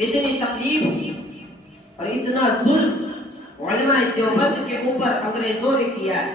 اتنی تکلیف اور اتنا ظلم علماء دیوبند کے اوپر انگریزوں نے کیا ہے۔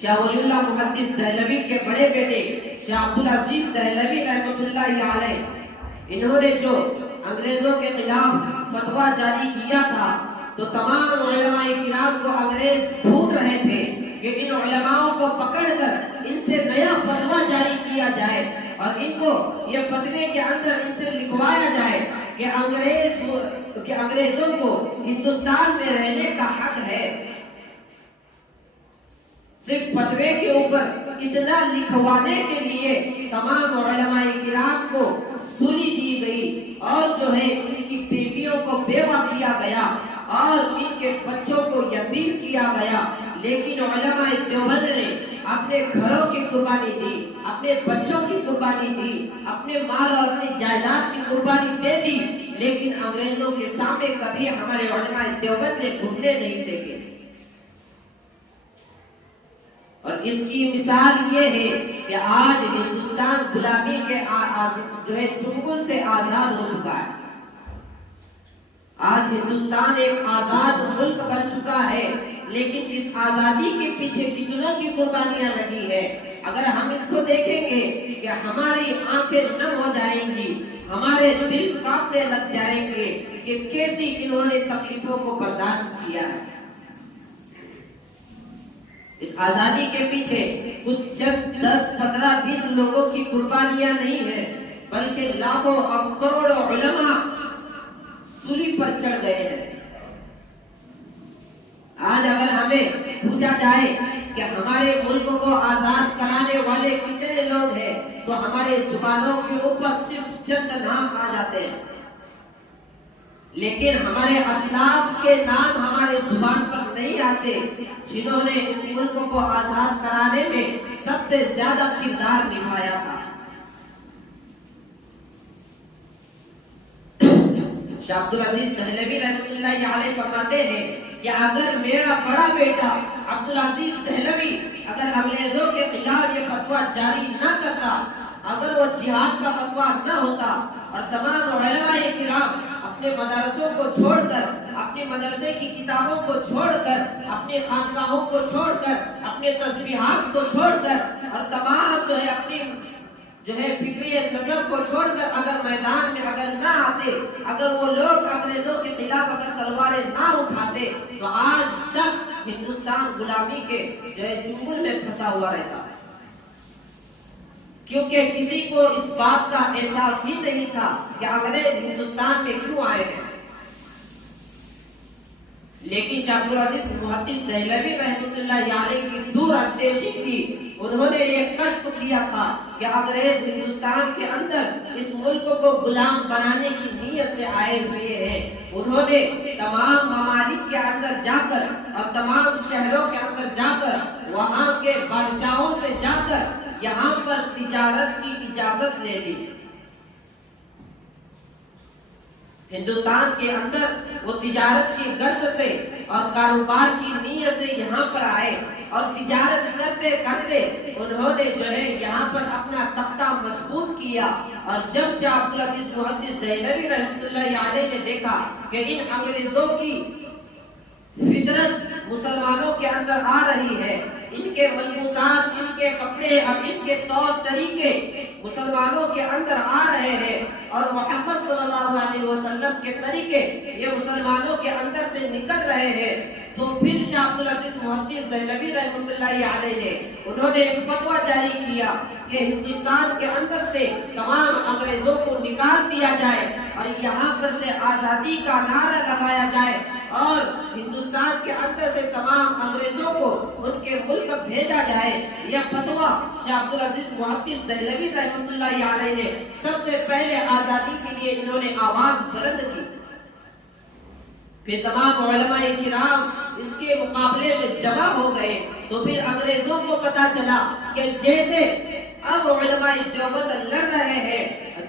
شاہ ولی اللہ محدث دہلوی کے بڑے بیٹے شاہ عبدالعزیز دہلوی رحمۃ اللہ علیہ، انہوں نے جو انگریزوں کے خلاف فتویٰ جاری کیا تھا تو تمام علماء کرام کو انگریز ڈھونڈ رہے تھے کہ ان علماءوں کو پکڑ کر ان سے نیا فتویٰ جاری کیا جائے اور ان کو یہ فتوے کے اندر ان سے لکھوایا جائے کہ انگریزوں کو ہندوستان میں رہنے کا حق ہے۔ صرف فتوے کے اوپر اتنا لکھوانے کے لیے تمام علماء کرام کو سولی دی گئی اور جو ہے ان کی بیٹیوں کو بیوہ کیا گیا اور ان کے بچوں کو یتیم کیا گیا، لیکن علماء دیوبند نے اپنے گھروں کی قربانی دی، اپنے بچوں کی قربانی دی، اپنے مال اور اپنی جائیداد کی قربانی دے دی، لیکن انگریزوں کے سامنے کبھی ہمارے علماء دیوبند نے گھٹنے نہیں ٹیکے۔ اور اس کی مثال یہ ہے کہ آج ہندوستان غلامی کے جو ہے چنگل سے آزاد ہو چکا ہے۔ آج ہندوستان ایک آزاد ملک بن چکا ہے، لیکن اس آزادی کے پیچھے کتنوں کی قربانیاں لگی ہے۔ اگر ہم اس کو دیکھیں گے کہ ہماری آنکھیں نم ہو جائیں گی، ہمارے دل کانپنے لگ جائیں گے کہ کیسی انہوں نے تکلیفوں کو برداشت کیا ہے۔ اس آزادی کے پیچھے کچھ چند 10 15 20 لوگوں کی قربانیاں نہیں ہیں، بلکہ لاکھوں اور کروڑوں علماء سولی پر چڑھ گئے ہیں۔ آج اگر ہمیں پوچھا جائے کہ ہمارے ملک کو آزاد کرانے والے کتنے لوگ ہیں تو ہمارے زبانوں کے اوپر صرف چند نام آ جاتے ہیں، لیکن ہمارے اسلاف کے نام ہمارے زبان پر نہیں آتے جنہوں نے اس ملک کو آزاد کرانے میں سب سے زیادہ کردار نبھایا تھا۔ شاہ عبدالعزیز دہلوی رحمۃ اللہ علیہ فرماتے ہیں کہ اگر میرا بڑا بیٹا عبدالعزیز دہلوی اگر انگریزوں کے خلاف یہ فتویٰ جاری نہ کرتا، اگر وہ جہاد کا فتویٰ نہ ہوتا اور تمام علماء کرام اپنے مدرسوں کو چھوڑ کر، اپنے مدرسے کی کتابوں کو چھوڑ کر، اپنے خانقاہوں کو چھوڑ کر، اپنے تسبیحات کو چھوڑ کر اور تمام جو ہے اپنی جو ہے فکری نظر کو چھوڑ کر اگر میدان میں اگر نہ آتے، اگر وہ لوگ انگریزوں کے خلاف اگر تلواریں نہ اٹھاتے تو آج تک ہندوستان غلامی کے جو ہے چنگل میں پھنسا ہوا رہتا، کیونکہ کسی کو اس بات کا احساس ہی نہیں تھا کہ انگریز ہندوستان میں کیوں آئے ہیں۔ لیکن شاہ عبدالعزیز محدث دہلوی رحمۃ اللہ علیہ کی دور اندیشی تھی، انہوں نے یہ کشف کیا تھا کہ انگریز ہندوستان کے اندر اس ملک کو غلام بنانے کی نیت سے آئے ہوئے ہیں۔ انہوں نے تمام ممالک کے اندر جا کر اور تمام شہروں کے اندر جا کر وہاں کے بادشاہوں سے جا کر یہاں پر تجارت کی اجازت لے لی۔ ہندوستان کے اندر وہ تجارت کی غرض سے اور کاروبار کی نیت سے یہاں پر آئے اور تجارت کرتے کرتے انہوں نے جو ہے یہاں پر اپنا تختہ مضبوط کیا۔ اور جب شاہ عبدالعزیز محدث دہلوی رحمۃ اللہ علیہ نے دیکھا کہ ان انگریزوں کی فطرت مسلمانوں کے اندر آ رہی ہے، ان کے ملبوسات، ان کے کپڑے اور ان کے طور طریقے مسلمانوں کے اندر آ رہے ہیں اور محمد صلی اللہ علیہ وسلم کے طریقے یہ مسلمانوں کے اندر سے نکل رہے ہیں، تو پھر شاہ عبدالعزیز محدث دہلوی رحمۃ اللہ علیہ نے انہوں نے ایک فتویٰ جاری کیا کہ ہندوستان کے اندر سے تمام انگریزوں کو نکال دیا جائے اور یہاں پر سے آزادی کا نعرہ لگایا جائے اور ہندوستان کے اندر سے تمام انگریزوں کو ان کے ملک بھیجا جائے۔ یہ فتویٰ شاہ عبدالعزیز محدث دہلوی رحمۃ اللہ علیہ نے سب سے پہلے آزادی کے لیے انہوں نے آواز بلند کی۔ پھر تمام علماء کرام اس کے مقابلے میں جمع ہو گئے تو پھر انگریزوں کو پتا چلا کہ جیسے اب علماء دیوبند لڑ رہے ہیں،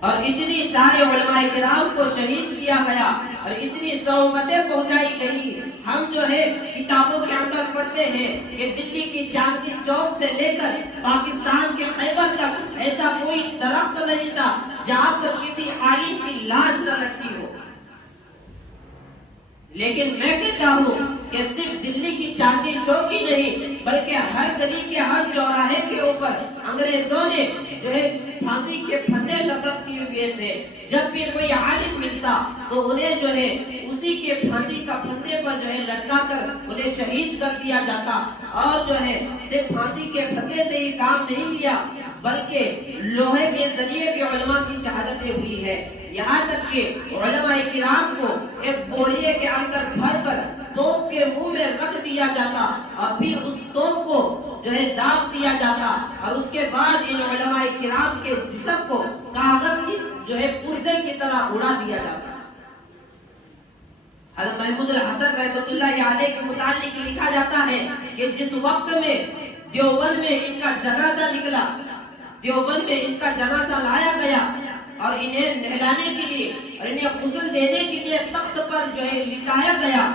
اور اتنی سارے علماء کرام کو شہید کیا گیا اور اتنی صعوبتیں پہنچائی گئی. ہم جو ہے کتابوں کے اندر پڑھتے ہیں کہ دلی کی چاندنی چوک سے لے کر پاکستان کے خیبر تک ایسا کوئی درخت نہیں تھا جہاں پر کسی عالم کی لاش نہ لٹکی ہو. لیکن میں کہتا ہوں کہ صرف دلی کی چاندنی چوک ہی نہیں بلکہ ہر گلی کے ہر چوراہے کے اوپر انگریزوں نے جو ہے پھانسی کے پھندے نصب کیے ہوئے تھے. جب بھی کوئی عالم ملتا تو انہیں جو ہے اسی کے پھانسی کا پھندے پر جو ہے لٹکا کر انہیں شہید کر دیا جاتا. اور جو ہے صرف پھانسی کے پھندے سے ہی کام نہیں لیا بلکہ لوہے کے ذریعے بھی علماء کی شہادتیں ہوئی ہے. یہاں تک کہ علماء کرام کو ایک بوریے کے اندر بھر کر توپ کے منہ میں رکھ دیا جاتا اور پھر اس توپ کو جو ہے داغ دیا جاتا اور اس کے بعد ان علماء کرام کے جسم کو کاغذ کی جو ہے پرزے کی طرح اڑا دیا جاتا. حضرت محمود الحسن رحمۃ اللہ علیہ کے متعلق لکھا جاتا ہے کہ جس وقت میں دیوبند میں ان کا جنازہ نکلا، دیوبند میں ان کا جنازہ لایا گیا اور انہیں نہلانے کے لیے اور انہیں غسل دینے کے لیے تخت پر جو ہے لٹایا گیا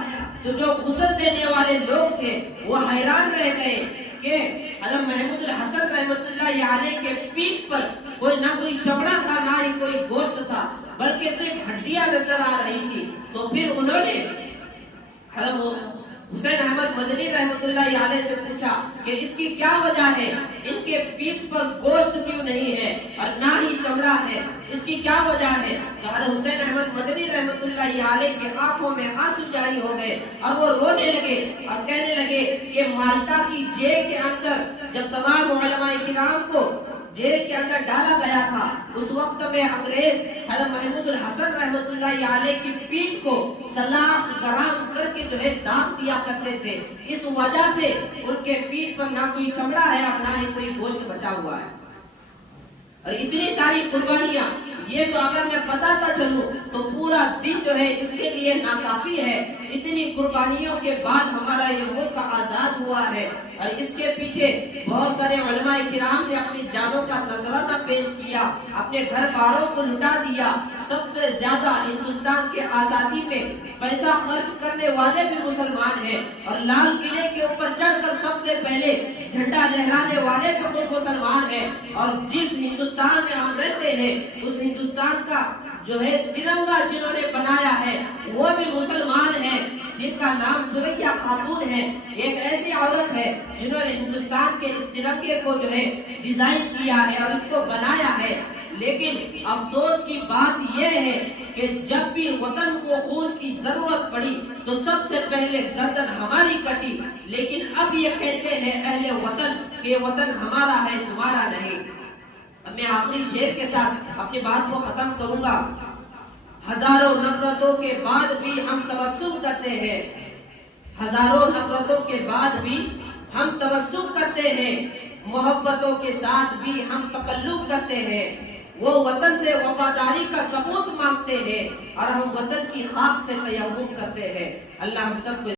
تو جو غسل دینے والے لوگ تھے وہ حیران رہ گئے کہ حضرت محمود الحسن رحمۃ اللہ علیہ کے پیٹھ پر کوئی نہ کوئی چمڑا تھا نہ ہی کوئی گوشت تھا بلکہ صرف ہڈیاں نظر آ رہی تھی. تو پھر انہوں نے حضرت حسین احمد مدنی رحمۃ اللہ علیہ سے پوچھا کہ اس کی کیا وجہ ہے، ان کے پیٹھ پر گوشت کیوں نہیں ہے اور نہ ہی چمڑا ہے، اس کی کیا وجہ ہے؟ تو حضرت حسین احمد مدنی رحمۃ اللہ علیہ کے آنکھوں میں آنسو جاری ہو گئے اور وہ رونے لگے اور کہنے لگے کہ مالٹا کی جیل کے اندر جب تمام علماء کرام کو جیل کے اندر ڈالا گیا تھا اس وقت میں انگریز حضرت محمود الحسن رحمۃ اللہ علیہ کی پیٹھ کو سلاخ گرام کر کے جو ہے داغ دیا کرتے تھے. اس وجہ سے ان کے پیٹھ پر نہ کوئی چمڑا ہے اور نہ ہی کوئی گوشت بچا ہوا ہے. اور اتنی ساری قربانیاں یہ تو اگر میں بتاتا چلوں تو پورا دن جو ہے اس کے لیے ناکافی ہے. اتنی قربانیوں کے بعد ہمارا یہ ملک آزاد ہوا ہے اور اس کے پیچھے بہت سارے علماء کرام نے اپنی جانوں کا نذرانہ پیش کیا، اپنے گھر باروں کو لٹا دیا. سب سے زیادہ ہندوستان کے آزادی میں پیسہ خرچ کرنے والے بھی مسلمان ہیں اور لال قلعے کے اوپر چڑھ کر سب سے پہلے جھنڈا لہرانے والے بھی خود مسلمان ہیں. اور جس ہندوستان میں ہم رہتے ہیں اس ہندوستان کا جو ہے ترنگا جنہوں نے بنایا ہے وہ بھی مسلمان ہیں جن کا نام سریا خاتون ہے. ایک ایسی عورت ہے جنہوں نے ہندوستان کے اس ترنگے کو جو ہے ڈیزائن کیا ہے اور اس کو بنایا ہے. لیکن افسوس کی بات یہ ہے کہ جب بھی وطن کو خون کی ضرورت پڑی تو سب سے پہلے گردن ہماری کٹی. لیکن اب یہ کہتے ہیں اہل وطن کہ وطن ہمارا ہے تمہارا نہیں. اب میں آخری شعر کے ساتھ اپنی بات کو ختم کروں گا. ہزاروں نفرتوں کے بعد بھی ہم تبسم کرتے ہیں، ہزاروں نفرتوں کے بعد بھی ہم تبسم کرتے ہیں، محبتوں کے ساتھ بھی ہم تکلف کرتے ہیں. وہ وطن سے وفاداری کا ثبوت مانگتے ہیں اور ہم وطن کی خاک سے تیمم کرتے ہیں. اللہ ہم سب کو